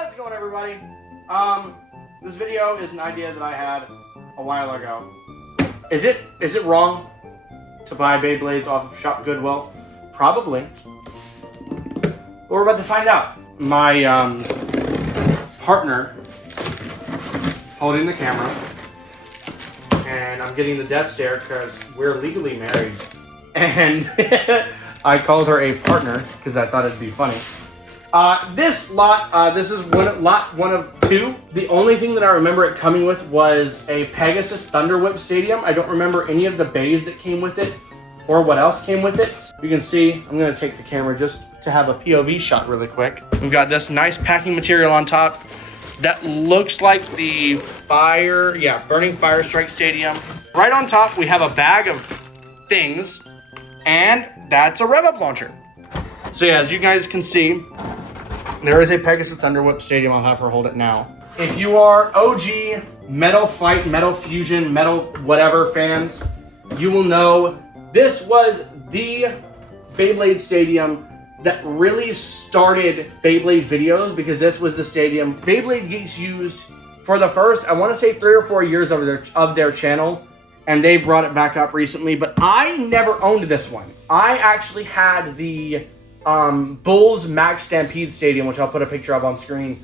How's it going, everybody? This video is an idea that I had a while ago. Is it wrong to buy Beyblades off of Shop Goodwill? Probably. But we're about to find out. My partner holding the camera, and I'm getting the death stare because we're legally married. And I called her a partner because I thought it'd be funny. This is lot one of two. The only thing that I remember it coming with was a Pegasus Thunder Whip Stadium. I don't remember any of the bays that came with it or what else came with it. You can see, I'm gonna take the camera just to have a POV shot really quick. We've got this nice packing material on top that looks like the Burning Fire Strike Stadium. Right on top, we have a bag of things, and that's a rev-up launcher. So yeah, as you guys can see, there is a Pegasus Thunder Whip Stadium. I'll have her hold it now. If you are OG Metal Fight, Metal Fusion, Metal whatever fans, you will know this was the Beyblade Stadium that really started Beyblade videos, because this was the stadium Beyblade Geeks used for the first, I want to say 3 or 4 years of their channel, and they brought it back up recently, but I never owned this one. I actually had the Bulls Max Stampede Stadium, which I'll put a picture of on screen.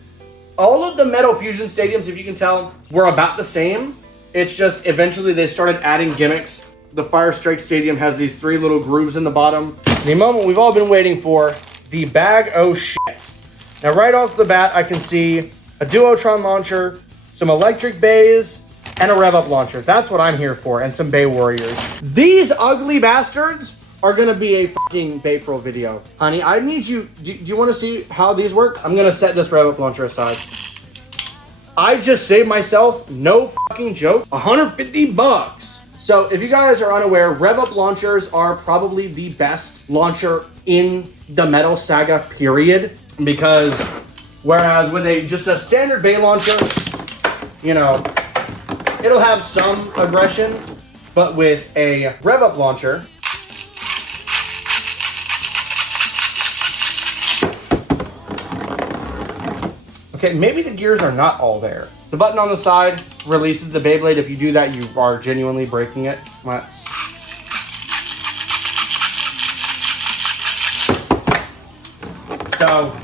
All of the Metal Fusion stadiums, if you can tell, were about the same. It's just eventually they started adding gimmicks. The Fire Strike Stadium has these 3 little grooves in the bottom. The moment we've all been waiting for, the bag o' shit. Now right off the bat, I can see a Duotron launcher, some electric bays, and a rev-up launcher. That's what I'm here for, and some Bay Warriors. These ugly bastards are gonna be a fucking Bay Pro video. Honey, I need you, do you wanna see how these work? I'm gonna set this rev-up launcher aside. I just saved myself, no fucking joke, 150 bucks. So if you guys are unaware, rev-up launchers are probably the best launcher in the Metal Saga, period. Because whereas with just a standard Bay launcher, you know, it'll have some aggression, but with a rev-up launcher, okay, maybe the gears are not all there. The button on the side releases the Beyblade. If you do that, you are genuinely breaking it. So,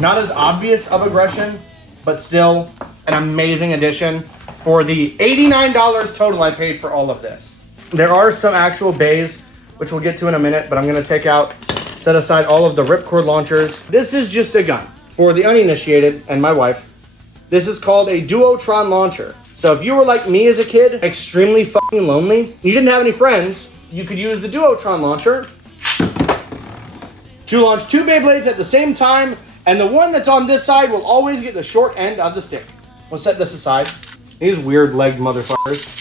not as obvious of aggression, but still an amazing addition for the $89 total I paid for all of this. There are some actual bays, which we'll get to in a minute, but I'm gonna set aside all of the ripcord launchers. This is just a gun. For the uninitiated and my wife, this is called a Duotron launcher. So if you were like me as a kid, extremely fucking lonely, you didn't have any friends, you could use the Duotron launcher to launch 2 Beyblades at the same time, and the one that's on this side will always get the short end of the stick. We'll set this aside. These weird-legged motherfuckers.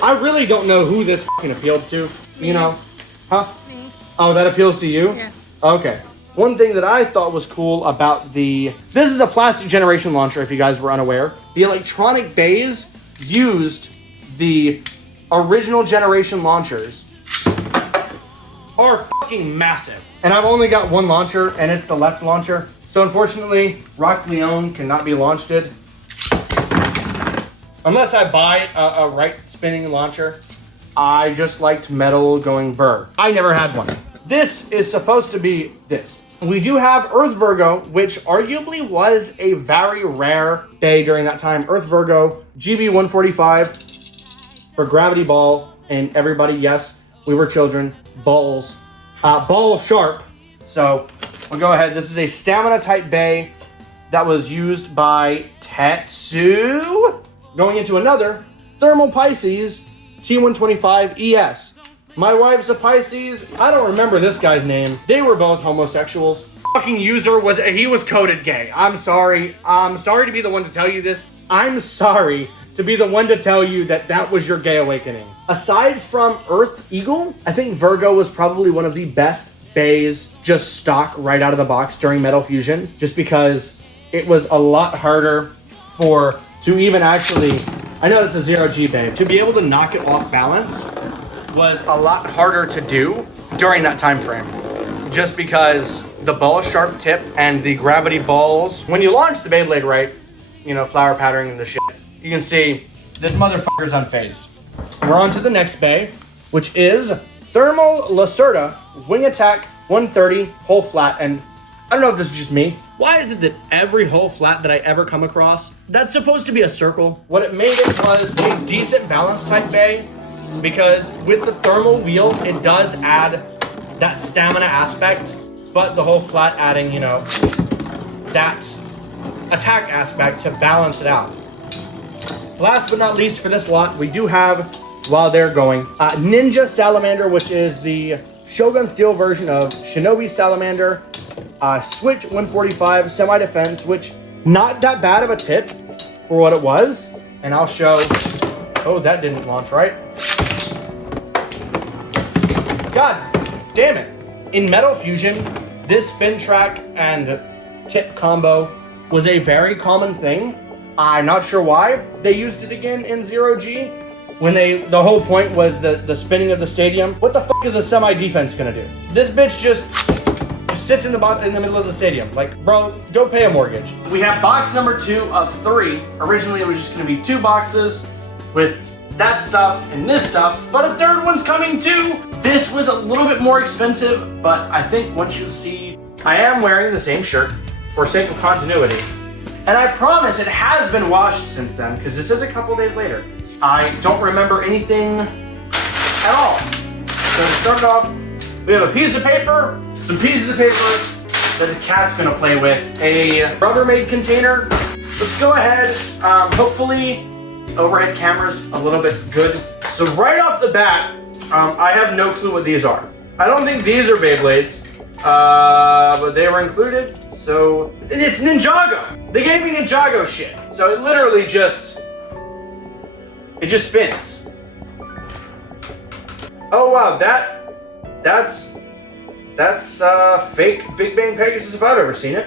I really don't know who this fucking appealed to, you know? Huh? Me. Oh, that appeals to you? Yeah. Okay. One thing that I thought was cool about this is a plastic generation launcher, if you guys were unaware. The electronic bays used the original generation launchers are fucking massive. And I've only got one launcher, and it's the left launcher. So unfortunately, Rock Leone cannot be launched unless I buy a right spinning launcher. I just liked metal going burr. I never had one. This is supposed to be this. We do have Earth Virgo, which arguably was a very rare bay during that time. Earth Virgo, GB145 for Gravity Ball, and everybody, yes, we were children, balls. Ball sharp. So we'll go ahead. This is a stamina type bay that was used by Tetsu. Going into another, Thermal Pisces T125 ES. My wife's a Pisces. I don't remember this guy's name. They were both homosexuals. Fucking user he was coded gay. I'm sorry. I'm sorry to be the one to tell you this. I'm sorry to be the one to tell you that was your gay awakening. Aside from Earth Eagle, I think Virgo was probably one of the best bays just stock right out of the box during Metal Fusion, just because it was a lot harder to even actually, I know it's a 0G bay, to be able to knock it off balance was a lot harder to do during that time frame, just because the ball sharp tip and the gravity balls. When you launch the Beyblade right, you know, flower patterning and the shit, you can see this motherfucker's unfazed. We're on to the next bay, which is Thermal Lacerda Wing Attack 130 Hole Flat. And I don't know if this is just me. Why is it that every hole flat that I ever come across, that's supposed to be a circle? What it made it was a decent balance type bay, because with the thermal wheel, it does add that stamina aspect, but the whole flat adding, you know, that attack aspect to balance it out. Last but not least for this lot, we do have, while they're going, Ninja Salamander, which is the Shogun Steel version of Shinobi Salamander. Switch 145 semi-defense, which not that bad of a tip for what it was. And I'll show, oh, that didn't launch right. God damn it. In Metal Fusion, this spin track and tip combo was a very common thing. I'm not sure why they used it again in 0G when the whole point was the spinning of the stadium. What the fuck is a semi-defense gonna do? This bitch just sits in the middle of the stadium. Like, bro, go pay a mortgage. We have box number 2 of 3. Originally, it was just gonna be 2 boxes with that stuff and this stuff, but a third one's coming too. This was a little bit more expensive, but I think once you see, I am wearing the same shirt for sake of continuity. And I promise it has been washed since then, because this is a couple days later. I don't remember anything at all. So to start off, we have a piece of paper, some pieces of paper that the cat's gonna play with, a Rubbermaid container. Let's go ahead, hopefully overhead camera's a little bit good. So right off the bat, I have no clue what these are. I don't think these are Beyblades, but they were included, so it's Ninjago. They gave me Ninjago shit. So it literally just spins. Oh wow, that's fake Big Bang Pegasus if I've ever seen it.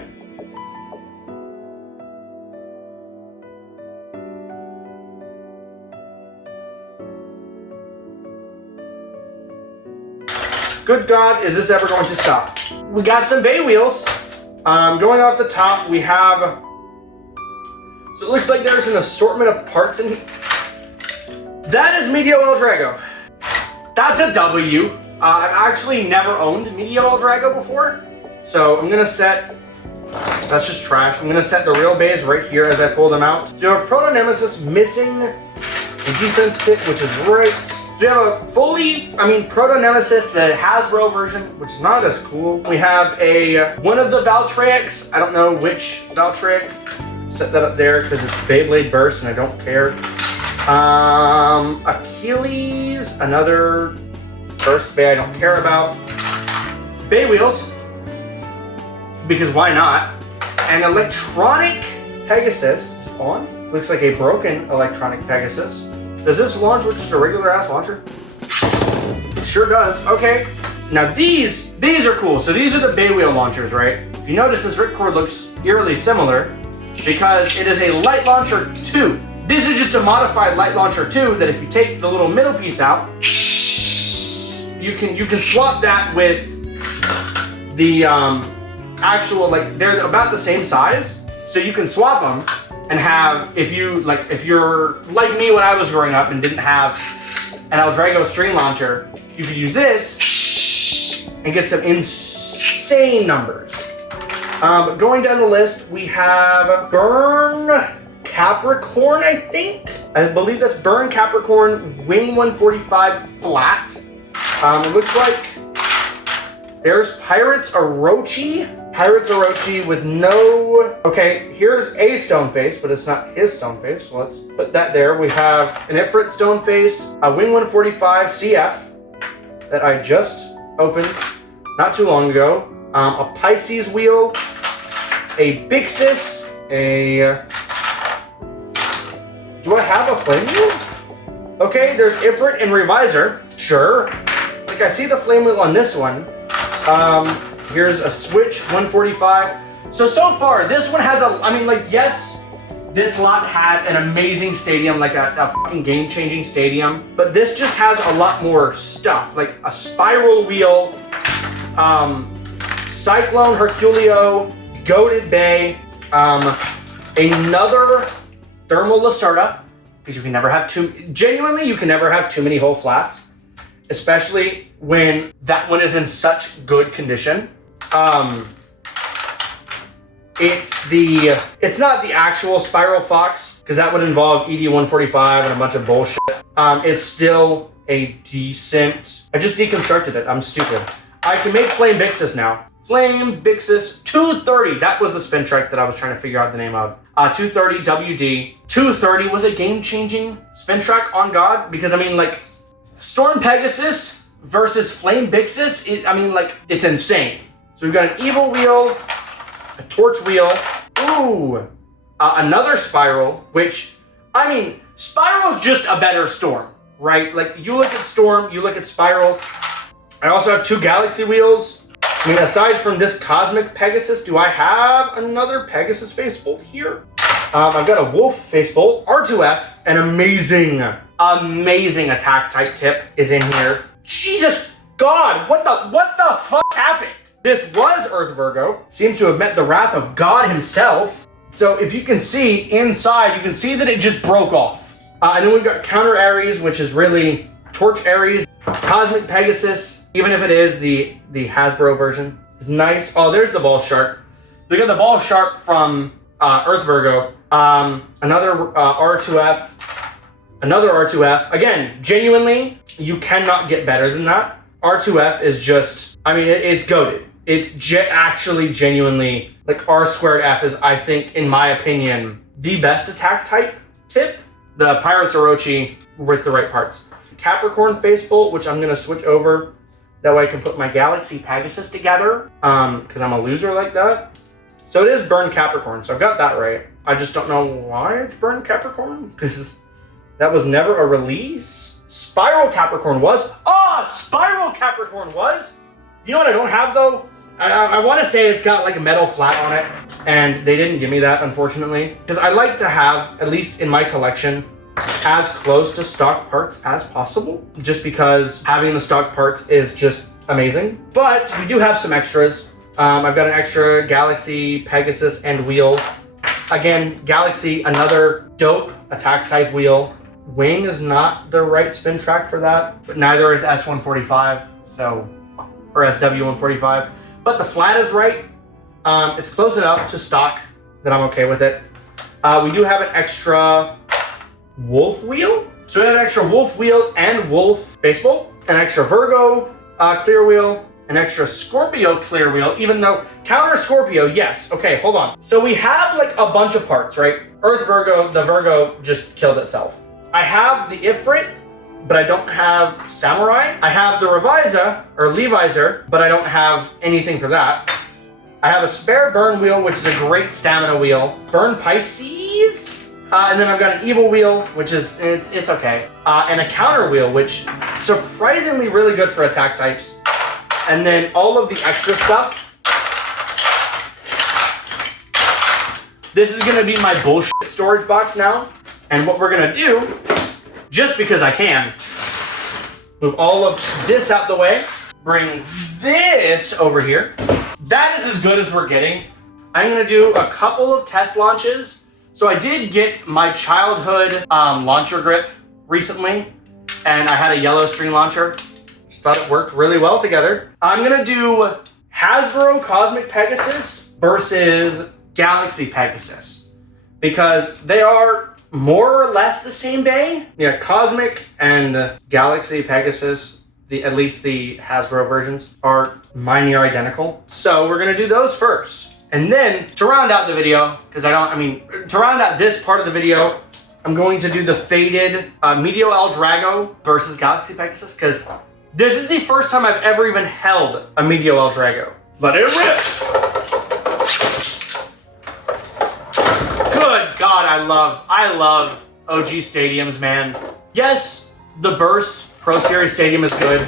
Good God, is this ever going to stop? We got some bay wheels. Going off the top, we have, so it looks like there's an assortment of parts in here. That is Medio El Drago. That's a W. I've actually never owned Medio El Drago before. So I'm gonna set, that's just trash. I'm gonna set the real bays right here as I pull them out. So you have a Proto Nemesis missing the defense kit, which is right. So we have a Proto Nemesis, the Hasbro version, which is not as cool. We have one of the Valtryeks. I don't know which Valtryek. Set that up there because it's Beyblade Burst and I don't care. Achilles, another Burst Bay I don't care about. Bay wheels, because why not? An electronic Pegasus, it's on. Looks like a broken electronic Pegasus. Does this launch with just a regular ass launcher? It sure does. Okay. Now these are cool. So these are the bay wheel launchers, right? If you notice, this ripcord looks eerily similar because it is a Light Launcher 2. This is just a modified Light Launcher 2 that if you take the little middle piece out, you can swap that with the actual, like, they're about the same size, so you can swap them and have, if you're like me when I was growing up and didn't have an El Drago string launcher, you could use this and get some insane numbers. Going down the list, we have Burn Capricorn, I think. I believe that's Burn Capricorn Wing 145 flat. It looks like there's Pirates Orochi. Pirates Orochi with no... Okay, here's a stone face, but it's not his stone face. So let's put that there. We have an Ifrit stone face, a Wing 145 CF that I just opened not too long ago. A Pisces wheel, a Bixis, do I have a flame wheel? Okay, there's Ifrit and Revisor. Sure. Like, I see the flame wheel on this one. Here's a Switch 145. So far, this one has yes, this lot had an amazing stadium, like a fucking game-changing stadium, but this just has a lot more stuff, like a spiral wheel, Cyclone, Herculeo, Goated Bay, another Thermal Lacerda, because you can never have you can never have too many whole flats, especially when that one is in such good condition. It's not the actual Spiral Fox, because that would involve ED-145 and a bunch of bullshit. It's still a decent, I just deconstructed it, I'm stupid. I can make Flame Bixus now. Flame Bixus 230, that was the spin trek that I was trying to figure out the name of. 230 WD. 230 was a game-changing spin track on God, because I mean, like, Storm Pegasus versus Flame Bixus, it's insane. So we've got an Evil Wheel, a Torch Wheel, ooh, another Spiral, which, I mean, Spiral's just a better Storm, right? Like, you look at Storm, you look at Spiral. I also have 2 Galaxy Wheels. I mean, aside from this Cosmic Pegasus, do I have another Pegasus Face Bolt here? I've got a Wolf Face Bolt, R2F, an amazing attack type tip is in here. Jesus God, what the fuck happened? This was Earth Virgo, seems to have met the wrath of God himself. So if you can see inside, you can see that it just broke off. And then we've got Counter Aries, which is really Torch Aries, Cosmic Pegasus, even if it is the Hasbro version. It's nice. Oh, there's the Ball Shark. We got the Ball Shark from Earth Virgo. Another R2F. Another R2F. Again, genuinely, you cannot get better than that. R2F is just, I mean, it's goated. It's actually genuinely, like, R2F is, I think, in my opinion, the best attack type tip. The Pirates Orochi with the right parts. Capricorn Face Bolt, which I'm going to switch over. That way I can put my Galaxy Pegasus together, because I'm a loser like that. So it is Burn Capricorn, so I've got that right. I just don't know why it's Burn Capricorn, because that was never a release. Spiral Capricorn was. Spiral Capricorn was. You know what I don't have, though? I want to say it's got, like, a metal flat on it, and they didn't give me that, unfortunately. Because I like to have, at least in my collection, as close to stock parts as possible, just because having the stock parts is just amazing. But we do have some extras. I've got an extra Galaxy Pegasus and wheel. Again, Galaxy, another dope attack type wheel. Wing is not the right spin track for that, but neither is S145, or SW145. But the flat is right. It's close enough to stock that I'm okay with it. We do have an extra Wolf Wheel. So we have an extra Wolf Wheel and Wolf Face Bolt, an extra Virgo clear wheel, an extra Scorpio clear wheel, even though counter Scorpio, yes. Okay, hold on. So we have, like, a bunch of parts, right? Earth Virgo, the Virgo just killed itself. I have the Ifrit, but I don't have Samurai. I have the Levisor, but I don't have anything for that. I have a spare Burn Wheel, which is a great stamina wheel. Burn Pisces. And then I've got an Evil Wheel, which is, it's okay. And a Counter Wheel, which surprisingly really good for attack types. And then all of the extra stuff. This is gonna be my bullshit storage box now. And what we're gonna do, just because I can, move all of this out the way, bring this over here. That is as good as we're getting. I'm gonna do a couple of test launches. So I did get my childhood launcher grip recently, and I had a yellow string launcher. Just thought it worked really well together. I'm gonna do Hasbro Cosmic Pegasus versus Galaxy Pegasus, because they are more or less the same bay. Yeah, Cosmic and Galaxy Pegasus, at least the Hasbro versions, are near identical. So we're gonna do those first. And then, to round out the video, to round out this part of the video, I'm going to do the faded Medio El Drago versus Galaxy Pegasus, because this is the first time I've ever even held a Medio El Drago. Let it rip! Good God, I love OG stadiums, man. Yes, the Burst Pro Series Stadium is good.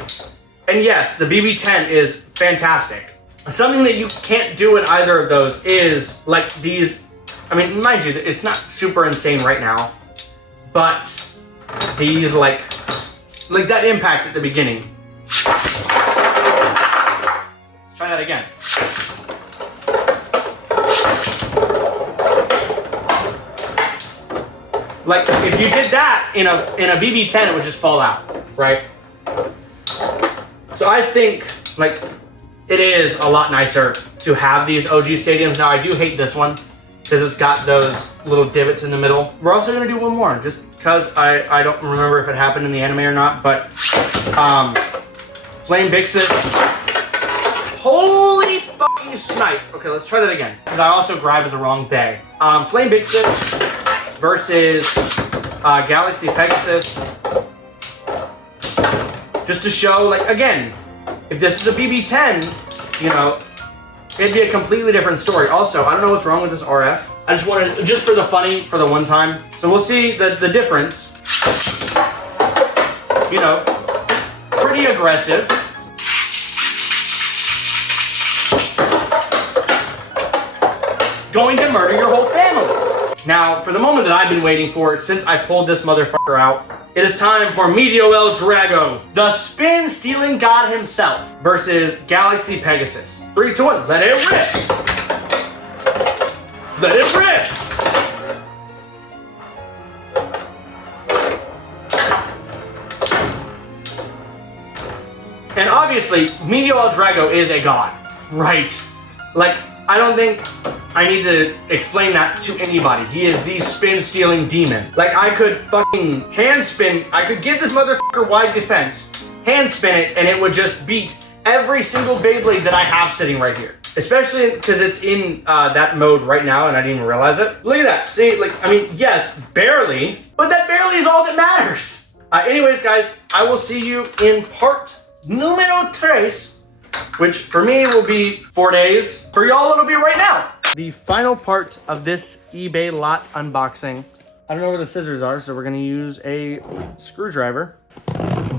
And yes, the BB10 is fantastic. Something that you can't do in either of those is, like, these, mind you, it's not super insane right now, but these, like that impact at the beginning. Let's try that again. Like, if you did that in a BB10, it would just fall out, right? So I think, like, it is a lot nicer to have these OG stadiums. Now, I do hate this one because it's got those little divots in the middle. We're also gonna do one more just because I don't remember if it happened in the anime or not, but Flame Bixit. Holy fucking snipe. Okay, let's try that again because I also grabbed the wrong day. Flame Bixit versus Galaxy Pegasus. Just to show, like, again, if this is a BB10, you know, it'd be a completely different story. Also, I don't know what's wrong with this RF. I just wanted, just for the funny, for the one time. So we'll see the difference. You know, pretty aggressive. Going to murder your whole family. Now, for the moment that I've been waiting for, since I pulled this motherfucker out, it is time for Medio El Drago, the spin-stealing god himself, versus Galaxy Pegasus. 3, 2, 1, let it rip! Let it rip! And obviously, Medio El Drago is a god, right? Like, I don't think I need to explain that to anybody. He is the spin-stealing demon. Like, I could fucking hand spin, I could give this motherfucker wide defense, hand spin it, and it would just beat every single Beyblade that I have sitting right here. Especially because it's in that mode right now and I didn't even realize it. Look at that. See, like, I mean, yes, barely, but that barely is all that matters. Anyways, guys, I will see you in part numero 3, which for me will be 4 days. For y'all, it'll be right now. The final part of this eBay lot unboxing. I don't know where the scissors are, so we're gonna use a screwdriver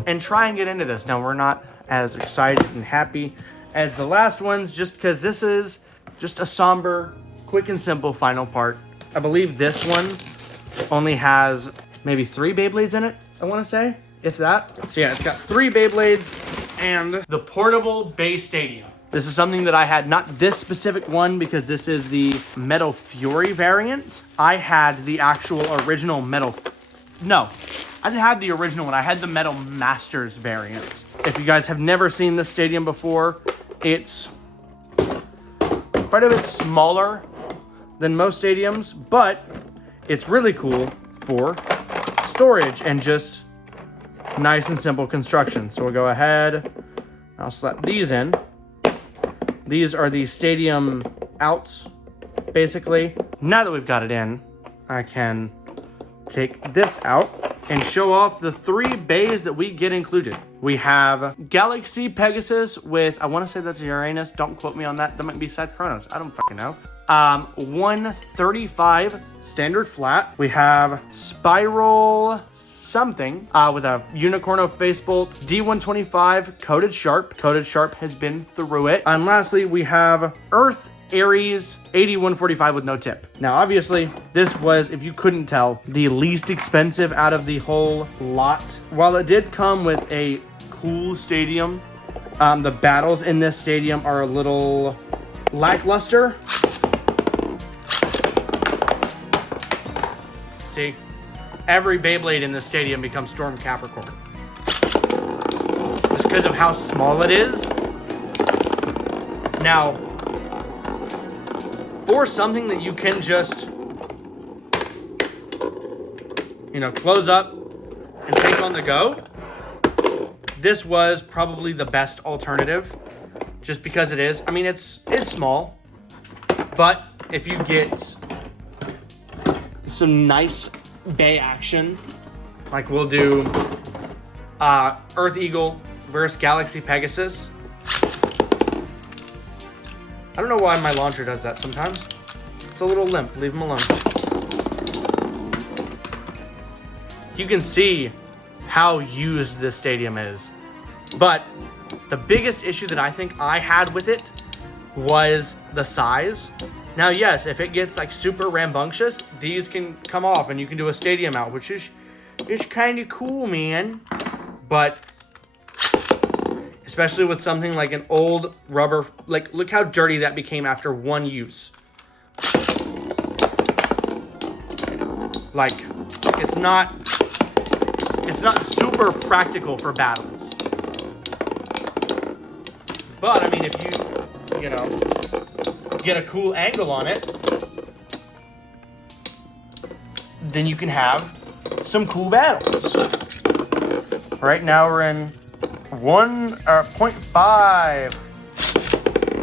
and try and get into this. Now, we're not as excited and happy as the last ones, just because this is just a somber, quick and simple final part. I believe this one only has maybe 3 Beyblades in it, I wanna say, if that. So yeah, it's got 3 Beyblades and the portable Bey Stadium. This is something that I had, not this specific one because this is the Metal Fury variant. I had the actual original no, I didn't have the original one. I had the Metal Masters variant. If you guys have never seen this stadium before, it's quite a bit smaller than most stadiums, but it's really cool for storage and just nice and simple construction. So we'll go ahead, I'll slap these in. These are the stadium outs, basically. Now that we've got it in, I can take this out and show off the 3 bays that we get included. We have Galaxy Pegasus with, I want to say that's Uranus. Don't quote me on that. That might be Seth Kronos. I don't fucking know. 135 standard flat. We have Spiral something with a Unicorno Facebolt, D125 coated sharp. Coated sharp has been through it. And lastly, we have Earth Aries 8145 with no tip. Now, obviously, this was, if you couldn't tell, the least expensive out of the whole lot. While it did come with a cool stadium, the battles in this stadium are a little lackluster. See? Every Beyblade in this stadium becomes Storm Capricorn. Just because of how small it is. Now, for something that you can just, you know, close up and take on the go, this was probably the best alternative. Just because it is. I mean, it's small. But if you get some nice Bey action, like we'll do Earth Eagle versus Galaxy Pegasus. I don't know why my launcher does that sometimes. It's a little limp. Leave him alone. You can see how used this stadium is. But the biggest issue that I think I had with it was the size. Now, yes, if it gets like super rambunctious, these can come off and you can do a stadium out, which is kind of cool, man. But especially with something like an old rubber, like look how dirty that became after one use. Like, it's not super practical for battles. But, I mean, if you know, get a cool angle on it, then you can have some cool battles. Right now we're in 0.5.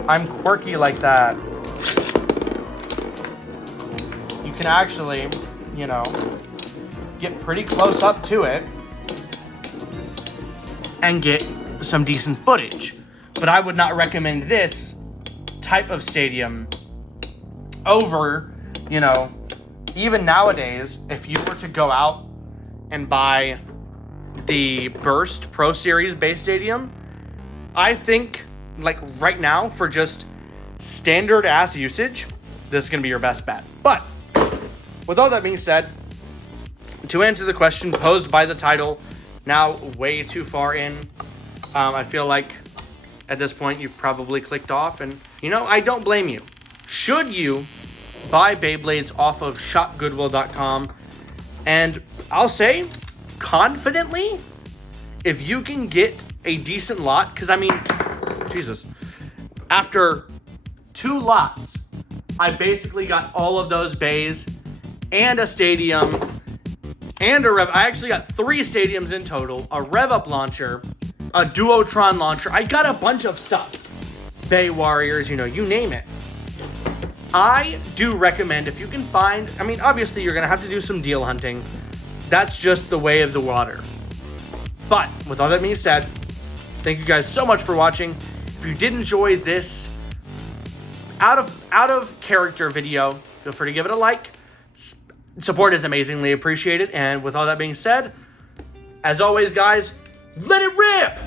I'm quirky like that. You can actually, you know, get pretty close up to it and get some decent footage. But I would not recommend this type of stadium over, you know, even nowadays, if you were to go out and buy the Burst Pro Series base stadium, I think, like, right now, for just standard ass usage, this is going to be your best bet. But with all that being said, to answer the question posed by the title, now way too far in, I feel like at this point you've probably clicked off, and, you know, I don't blame you. Should you buy Beyblades off of shopgoodwill.com? And I'll say, confidently, if you can get a decent lot, because, I mean, Jesus, after 2 lots, I basically got all of those bays and a stadium and a rev. I actually got 3 stadiums in total, a rev-up launcher, a Duotron launcher. I got a bunch of stuff. Bay Warriors, you know, you name it. I do recommend, if you can find, I mean, obviously you're going to have to do some deal hunting. That's just the way of the water. But with all that being said, thank you guys so much for watching. If you did enjoy this out of character video, feel free to give it a like. Support is amazingly appreciated. And with all that being said, as always, guys, let it rip!